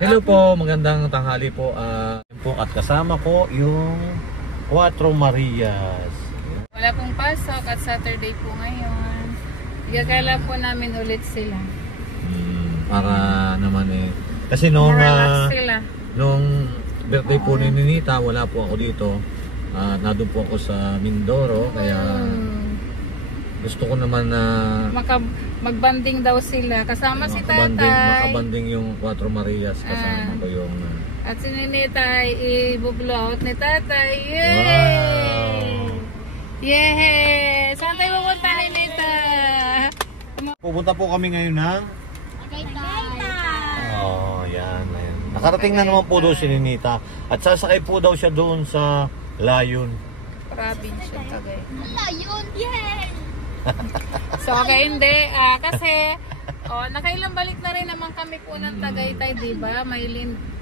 Hello po, magandang tanghali po. At kasama ko yung Cuatro Marias. Wala pong pasok at Saturday po ngayon. Igagala po namin ulit sila. Para naman kasi nung birthday po ni Ninita, wala po ako dito. Nandun po ako sa Mindoro, kaya gusto ko naman na magbanding daw sila. Kasama si tatay. Makabanding yung Cuatro Marias. Kasama ko yung... At si Ninita ay i-blow out ni tatay. Yay! Wow! Yay! Saan tayo pupunta, Ninita? Pupunta po kami ngayon ng... Oh, yan. Nakarating na naman po daw si Ninita. At sasakay po daw siya doon sa Layon. Province yung Tagay. Layon! Yay! So okay, hindi. Kasi nakailang balik na rin naman kami po ng Tagaytay, diba? May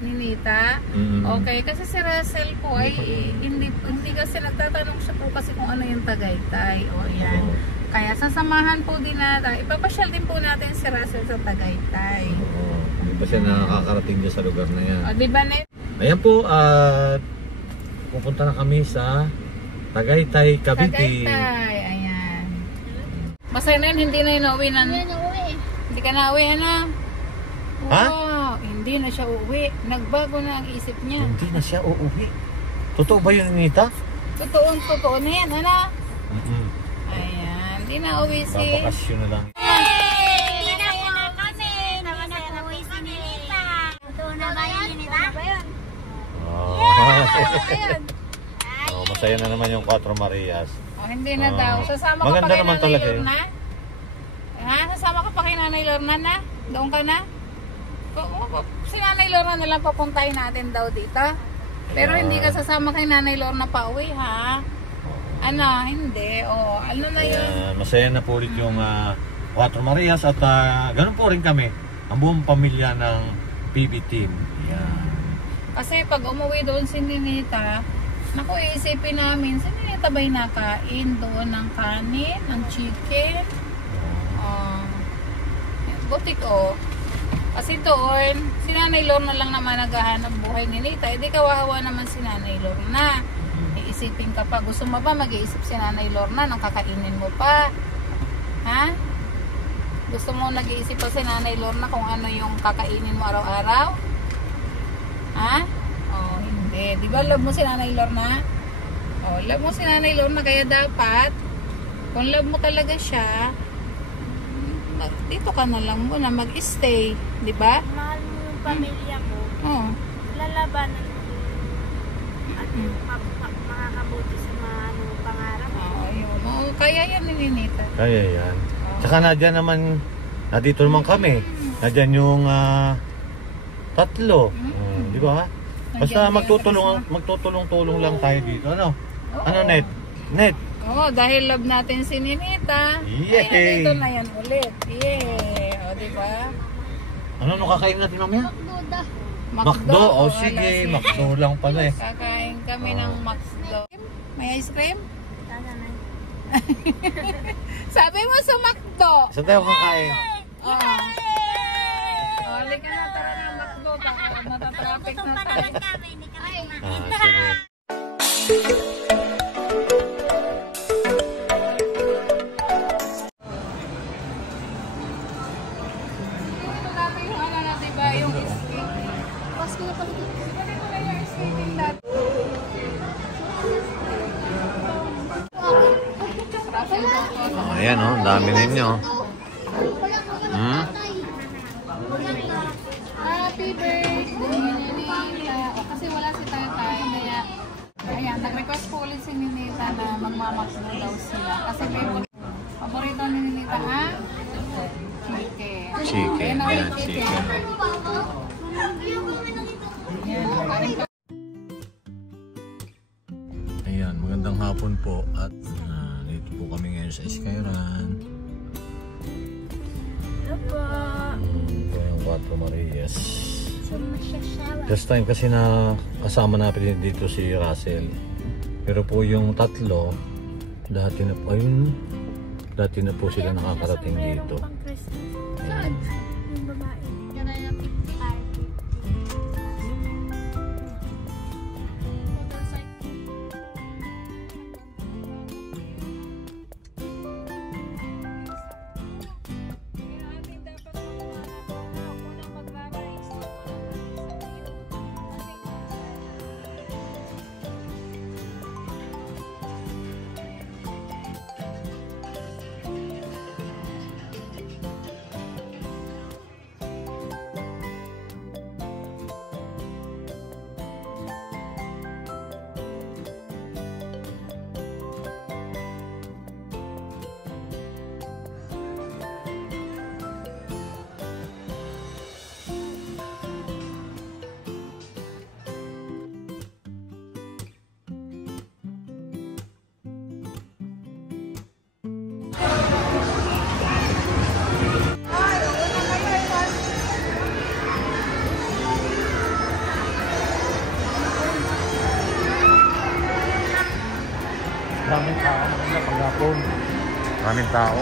Ninita. Okay, kasi si Russell po ay hindi kasi nagtatanong siya po kasi kung ano yung Tagaytay. O yan. Kaya sasamahan po din natin. Ipapasyal din po natin si Russell sa Tagaytay. Hindi pa siya nakakarating dyan sa lugar na yan. O, diba na? Ayan po, pupunta na kami sa Tagaytay, Cavite. Tagaytay, ayan. Masaya na yun, hindi na yun nauwi na. Hindi ka na uwi, ano? Ha? Wow, hindi na siya uuwi. Nagbago na ang isip niya. Hindi na siya uuwi. Totoo ba yun, Nita? Totoo na yan, ano? Ayan, hindi na uwi si... Babakasyon na lang. Hindi na po kami. Hindi na po uwi si Ninita. Totoo na ba yan, Ninita? Ayan. Masaya na naman yung Cuatro Marias. Hindi na daw. Sasama ka pa kay Nanay Lorna? Sasama ka pa kay Nanay Lorna na? Doon ka na? Si Nanay Lorna na lang papuntahin natin daw dito. Pero hindi ka sasama kay Nanay Lorna pa uwi, ha? Ano? Hindi. Ano na yun? Masaya na po ulit yung Cuatro Marias at ganun po rin kami. Ang buong pamilya ng PB team. Yan. Kasi pag umuwi doon si Ninita, naku, iisipin namin, si Ninita ba'y nakain doon ng kanin, ng chicken? Butik Kasi doon, si Nanay Lorna lang naman naghahanap buhay ni Ninita. Hindi kawawa naman si Nanay Lorna. Iisipin ka pa, gusto mo ba mag-iisip si Nanay Lorna nang kakainin mo pa? Ha? Gusto mo nag-iisip pa si Nanay Lorna kung ano yung kakainin mo araw-araw? Ha? Hindi. Di ba love mo si Nanay Lorna? Love mo si Nanay Lorna, kaya dapat kung love mo talaga siya, dito ka na lang muna mag-stay, di ba? Mahal mo yung pamilya mo. Lalabanan mo at makakabuti sa mga pangarap. Kaya yan ni Ninita. Kaya yan. Tsaka nadyan naman, nandito naman kami. Nadyan yung tatlo. Di ba? Basta magtutulong-tulong lang tayo dito. Ano? Ano, Net? Dahil love natin si Ninita. Yay! Ay, nandito na yan ulit. Yay! Diba? Ano kakain natin mamaya? Makdo. Makdo? Sige. Makdo lang pala Kakain kami ng Makdo. May ice cream? Sabi mo sa Makdo. Saan tayo kakain? Halika na, tara ng Makdo. Matatraffic na tayo. Sige. Yung skating. Pasko na pala. Ito na yung skating dati. Ayan ang dami ninyo. Happy birthday, Ninita. Kasi wala si tatay. Kaya, ayan, nag-request po ulit si Ninita na magmamax na daw sila. Kasi may paborito ni Ninita, ha? Chicken. Ayan, chicken. Ayan, magandang hapon po. At dito po kami ngayon sa Skyran. Opo. Ito yung Cuatro Marias. First time kasi na kasama natin dito si Russell. Pero po yung tatlo, dati na po, ayun, dati na po sila nakakarating dito. Saan? Yung babae. hapon. Maraming tao.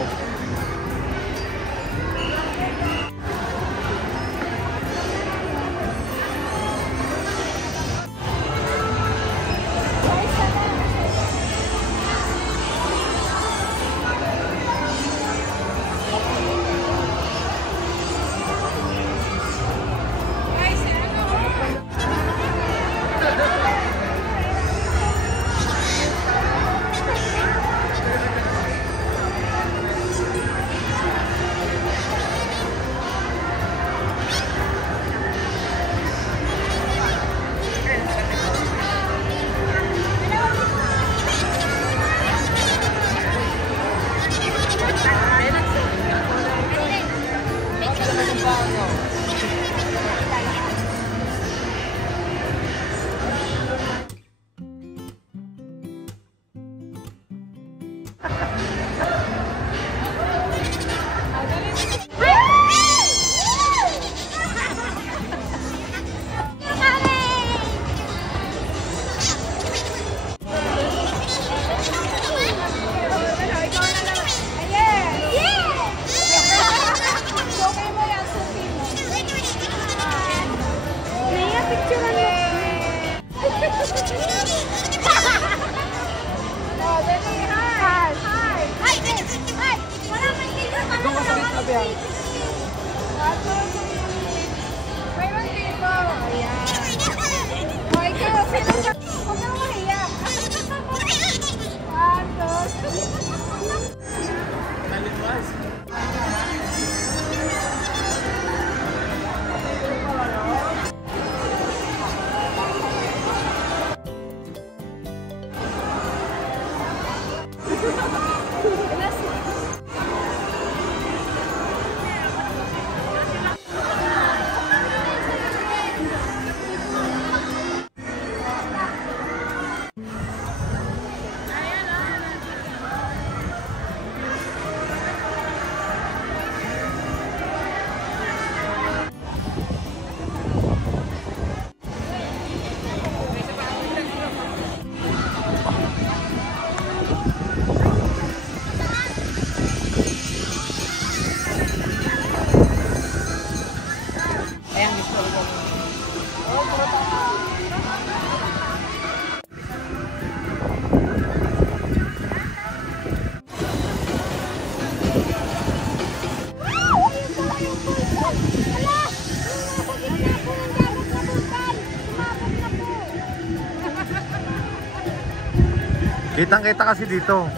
Kitang-kita kasi dito.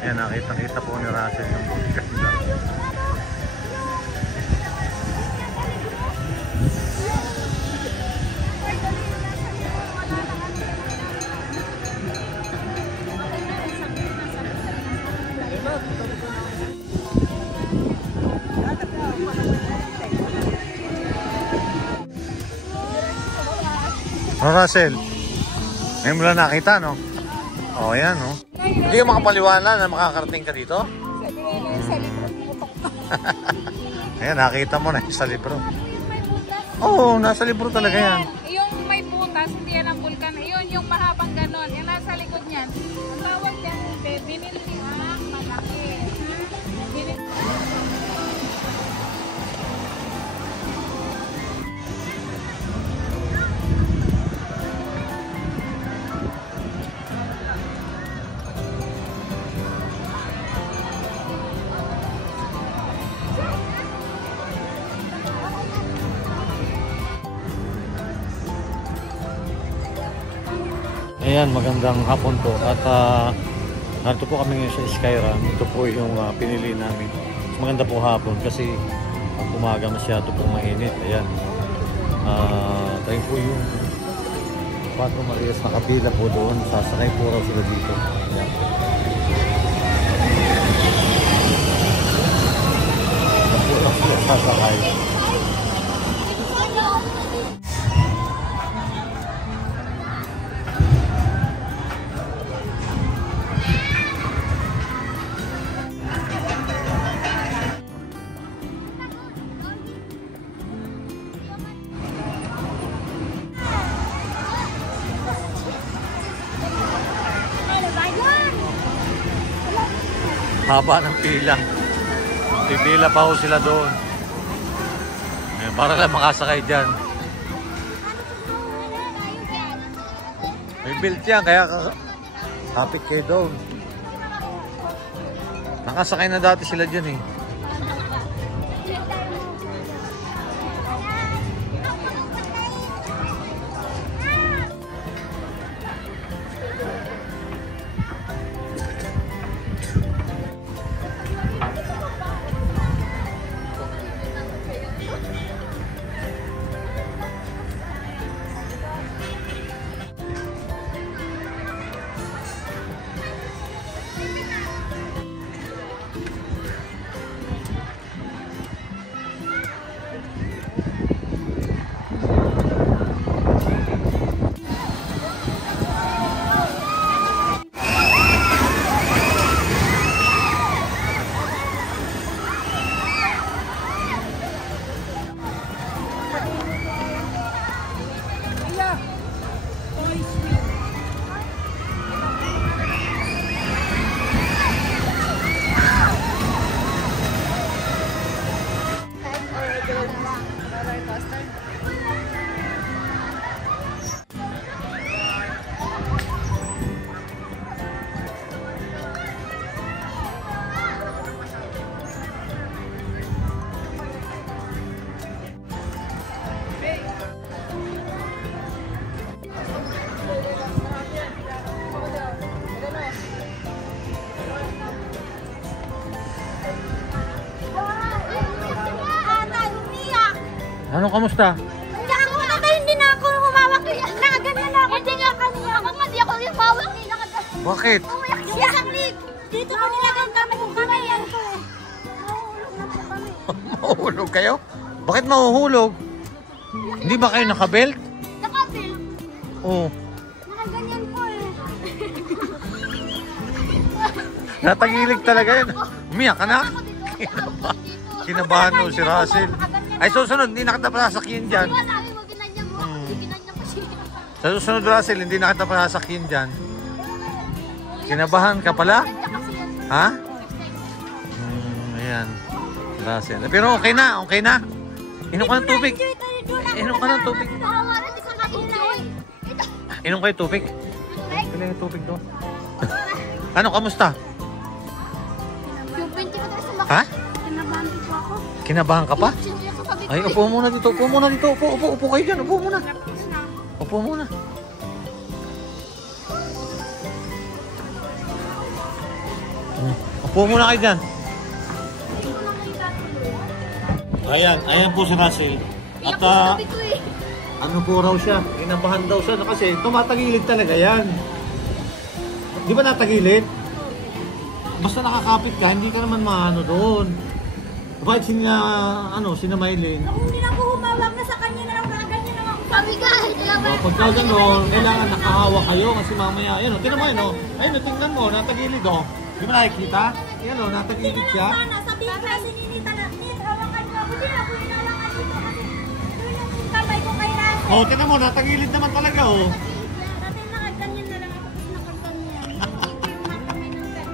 Ayan, nakitang-kita po ni Russell yung bukas nila. Russell, ngayon mo lang nakita, no? O, ayan, no? Hindi ka makapaliwala na makakarating ka dito? Sabi nga na sa libro, putok pa. Ayan, nakita mo na sa libro. Oo, nasa libro talaga yan. Yung may butas, hindi yan ang vulkan. Yun, yung mahabang ganon. Yung nasa likod niyan. Ang tawag yan, binilti ang malaki. Binilti. Ayan, magandang hapon po at narito po kami ngayon sa Skyran. Ito po yung pinili namin. Maganda po hapon kasi ang umaga masyado po mainit. Ayan, tayo po yung Patro Marias nakapila po doon. Sasakay po raw sila dito. Ayan. Po raw sila sasakay. Haba ng pila. Pipila pa ho sila doon. Ayan, para lang makasakay dyan. May built yan, kaya kapit kayo doon. Nakasakay na dati sila dyan eh. Ano, kamusta? Hindi ako nakatay, hindi na ako humawak. Nakaganyan na ako. Hindi nga kanina. Ako nga, di ako humawak. Bakit? Umiyak siya. Dito ko nilagay kami kung kamayan ko eh. Mahuhulog na po kami. Mahuhulog kayo? Bakit mahuhulog? Hindi ba kayo nakabelt? Nakabil. Oo. Nakaganyan po eh. Natagilig talaga yun. Umiyak ka na? Kinabahan mo si Russell. Ay, susunod, hindi na kita pasasakyin dyan. Sabi mo, ginanyan mo. Ginanyan ko siya. Sa susunod, Russell, hindi na kita pasasakyin dyan. Kinabahan ka pala? Ha? Ayan. Russell. Pero okay na, okay na. Inom ka ng tubig. Inom ka ng tubig. Inom kayo tubig. Pila yung tubig doon. Ano, kamusta? Yung 20 ko tayo sa Ha? Kinabahan ko ako. Kinabahan ka pa? Ay, upo muna dito. Upo muna dito. Upo kayo dyan. Upo muna. Upo muna. Upo muna kayo dyan. Ayan po si Russell. At ano po raw siya? Kinabahan daw siya kasi tumatagilid talaga yan. Di ba natagilid? Basta nakakapit ka, hindi ka naman maano doon. Bakit sina Maylin? Kung hindi na ako humawak na sa kanya na lang, nakaganyan lang ako. Sabi ka, Pagka gano'n, kailangan nakahawa kayo kasi mamaya, yan o, tingnan mo yun o. Ayun o, tingnan mo, natagilid o. Di ba nakikita? Yan o, natagilid siya. Sabihin ko si Ninita na, hawakan mo ako. Hindi ako hinawakan dito kasi doon yung kamay ko kay Russell. O, tingnan mo, natagilid naman talaga o. Dati nakaganyan na lang ako kasi nakaganyan. Hindi ko yung makamay ng pet.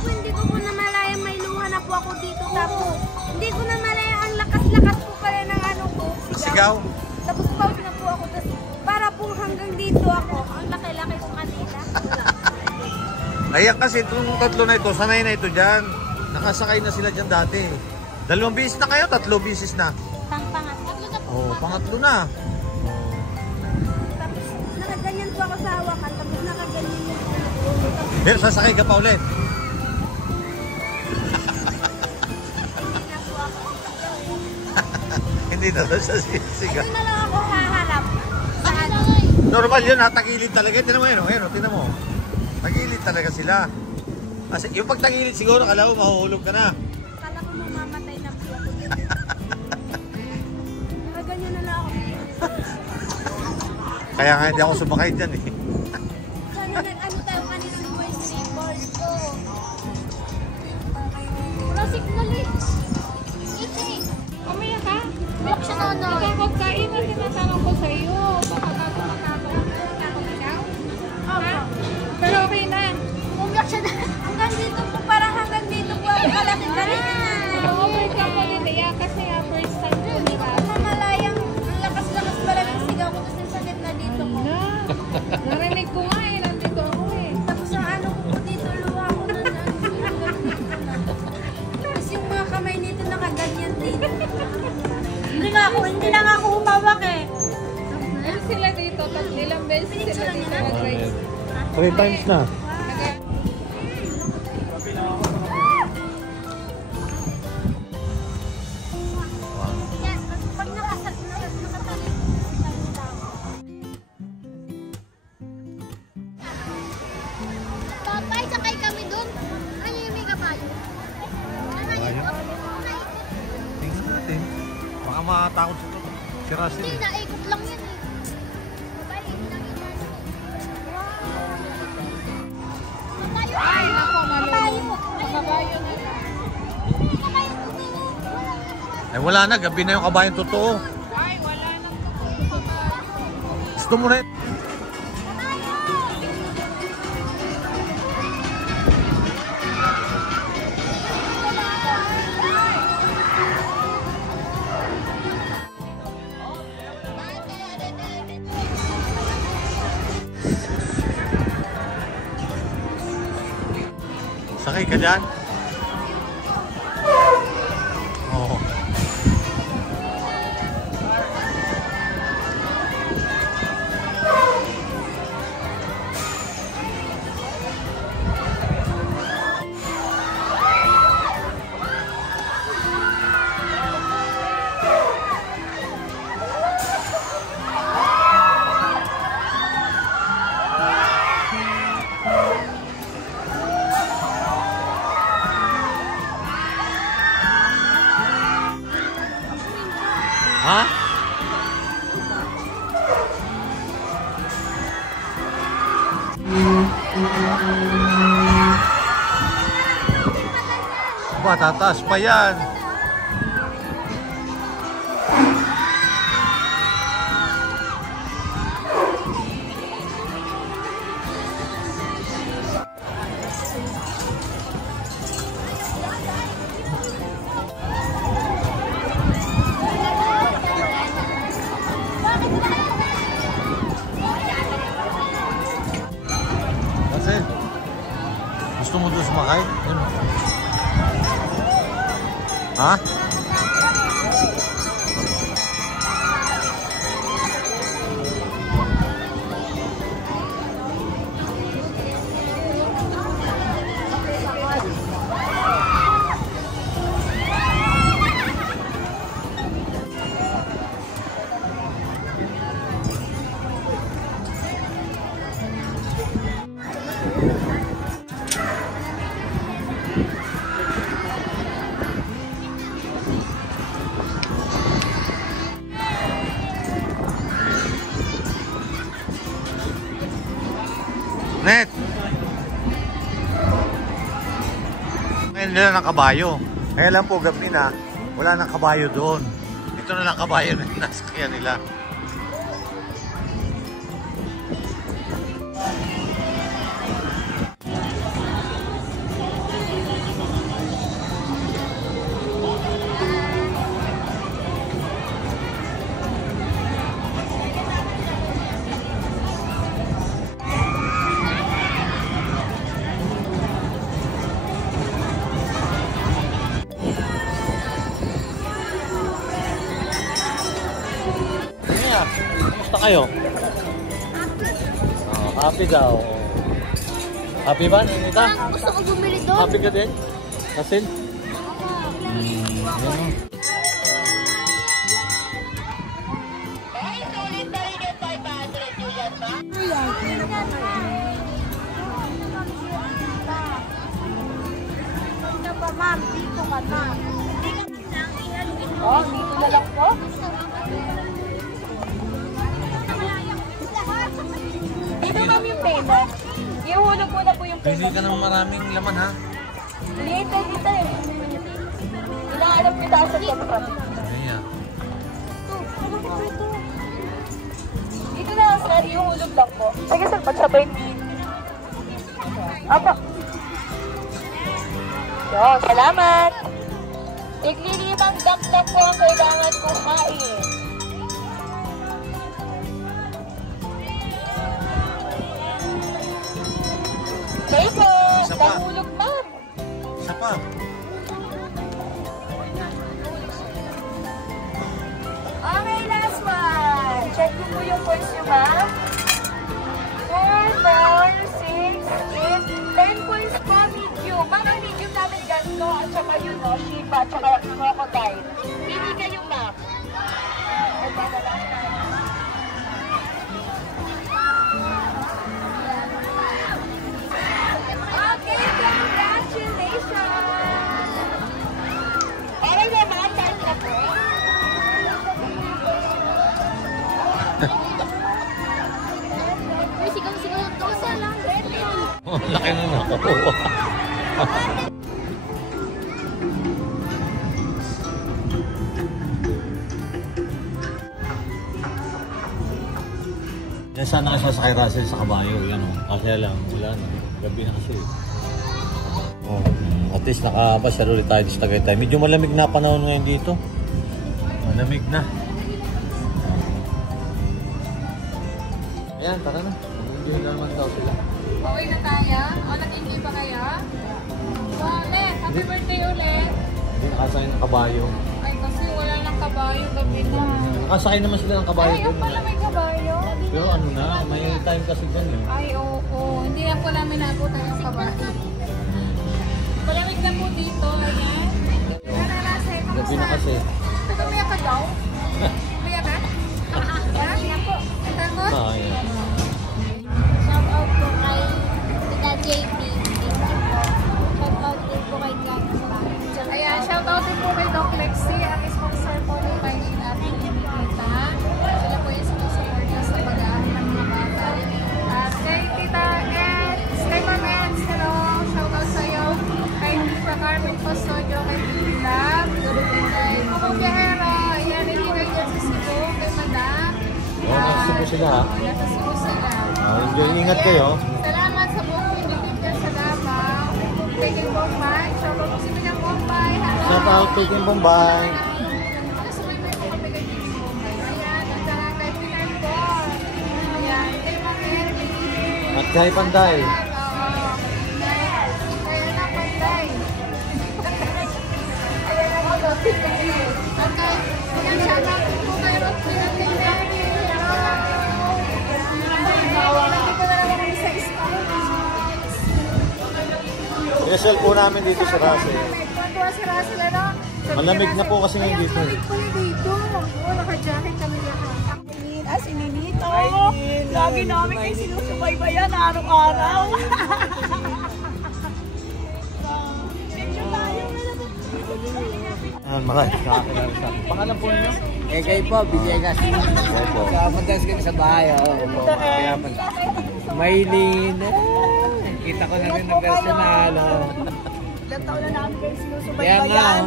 Hindi ko po na malaya, may luha na po ako dito. Tapos, hindi ko na malaya, ang lakas-lakas po pala ng ano ko. Sigaw. Tapos pause na po ako. Tapos, para po hanggang dito ako. Ang laki-laki ko kanina. Ayan kasi itong tatlo na ito, sanay na ito dyan. Nakasakay na sila dyan dati. 2 bisis na kayo, 3 bisis na. Pangatlo na po. Oo, pangatlo na. Tapos, nakaganyan po ako sa hawakan. Tapos, nakaganyan yung ulo ko. Tapos, Pero sasakay ka pa ulit. hindi na po ako. Hindi na daw siya sisigaw. Ito na lang ako haharap. Sa ano? Normal yun, natagilid talaga. Tinan mo yun, tinan mo. Tagilid talaga sila. Kasi yung pag tagilid siguro, kala mo mahuhulog ka na. Kala ko mamamatay na po ako. Nakaganyan na lang ako. Kaya nga hindi ako sumakay dyan eh. Sana nag-ano tayo kaninang voice record ko. Wala signal eh. Iti. Umiyak ka? Umiyak siya nono. Huwag kain na tinatanong ko sa iyo. Baka Ilang beses sila dito nag-rides. 3 times na. Tatay, sakay kami dun. Ano yung may kabayo? Tingnan natin. Baka makatakot si Russell. Hindi, naikot lang yan eh. Ay, nako, malulong. Kabayo na. Eh wala na, gabi na yung kabayang totoo. Ay, wala nang totoo. Gusto mo rin. Sakay ka dyan? Oo. Ha? Ba, tataas pa yan. Kasi, gusto mo doon sumakay? Ano? Ha? Net! Ngayon nila ng kabayo. Kaya lang po gabi na, wala nang kabayo doon. Ito na lang kabayo na nasakyan nila. Kamusta kayo? Oh, happy daw. Happy ba, Ninita? Gusto ko bumili doon. Happy ka din? Kasin? Ma'am, dito ka na. Oh, dito na lang po. Dito ma'am yung pena. Ihulog mo na po yung pena. Pili ka ng maraming laman, ha? Dito, dito eh. Inaanap kita sa tempat. Kaya. Dito na lang sir, ihulog lang po. Sige sir, pagsabay. Apa. Yo, salamat. Tiglilimang dam-dam po ang kailangan kumain. Okay po, Isa pa. nahulog ma'am. Isa pa. Okay, last one. Check mo po yung pulse nyo ma'am. Rhino, Shiba, at saka Crocodile. Pili kayo, ma'am. Okay, congratulations! Okay naman, time na po. Sigaw-sigaw yung tosa lang. Laki na nakuha. Yan sana kasi sa kay Russell sa kabayo, yan o. Kasi lang, wala na. Gabi na kasi. Oh, at least nakapasyal ulit tayo sa Tagaytay. Medyo malamig na panahon ngayon dito. Malamig na. Ayan, tara na. Enjoy naman daw sila. Pauwi na tayo? O, nag-enjoy pa kayo? Ulit, happy birthday ulit. Hindi nakasakay ng kabayo. Ay, kasi wala lang kabayo, gabi na. Nakasakay naman sila ng kabayo. Ay, yung pala may kabayo. Pero ano na, may time kasi dyan eh. Ay, oo. Hindi lang po namin naabutan yung kabayo. Malamig na po dito, ayan. Gabi na kasi. Tumiyak ka daw? Tumiyak ka? Yan? Ito mo? Ah, ayan. Shout out po kay Tita JP. Thank you po. Shout out din po kay Jack. Ayan, shout out din po kay Doc Lexi, ang sponsor po ng Pine natin yung Tita. Sila po yung sinusupport niya sa pag-aaral ng mga bata. At kay Tita Eds, kay Ma'am Eds, hello, shout out sa'yo. Kay Tita Carmen Custodio, kay Tita Love, kay Mukong Biyahero, ayan, hindi kayo dyan sa Cebu, kay Madam. Oo, nasa Cebu sila ha. Nasa Cebu sila. Enjoy, ingat kayo. Salamat sa buong pinigil dyan sa Davao. Taking Bombay. Shout out po sa Taking Bombay. Shout out Taking Bombay. Nakasubaybay po kami kay Taking Bombay. Ayan, at saka kay Pilar po. Ayan, kay Ma'am Erwin. At kay Panday. Kaya na Panday. Ayan ako daw. At kay, ayan, shout out po kay Rotlin at kay Mary. Lagi ko na lang kami sa school. Resell po namin dito sa Russell. Nagpatuwa si Russell, ano? Malamig na po kasi ngayon dito. Malamig pala dito. Oh, naka-jacket kami lahat. Si Ninito. Lagi namin kayo sinusubaybayan araw-araw. Maraming nakakilala sa akin. Pangalan po niyo? Kayo po, Villegas. Madalas kami sa bahay. Kaya Maylin. Kita ko na rin ng personal. Ilang taon na namin kayo Kaya nga. sinusubaybayan.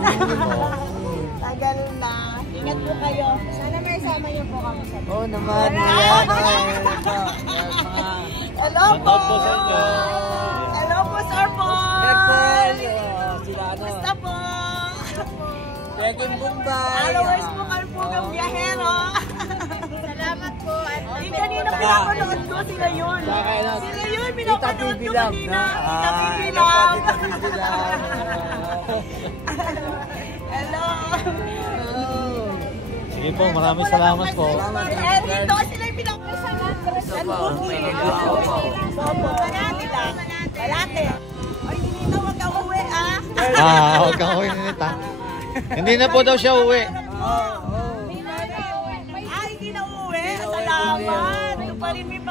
Tagal na. Ingat po kayo. Sana may sama niyo po kami sa Oo naman. Yan. Hello po! Shoutout po sa inyo. Hello po, Sir Paul! Careful. Sila ano. Basta po! Taking Bombay. Followers po kayo po ng biyahero. Salamat po. Yung kanina pinapanood ko, sila yun. Sila yun, pinapanood ko kanina. Tita Bibi lang. Hello. Sige po, maraming salamat po. Eh, dito sila yung pinapanood. Ang buki. Malate lang. Malate. Ay, dito, wag ka uwi, ah. Huwag kang uwi nita. Hindi na po daw siya uwi. Ay, hindi na uwi. Salamat. Ito pa rin may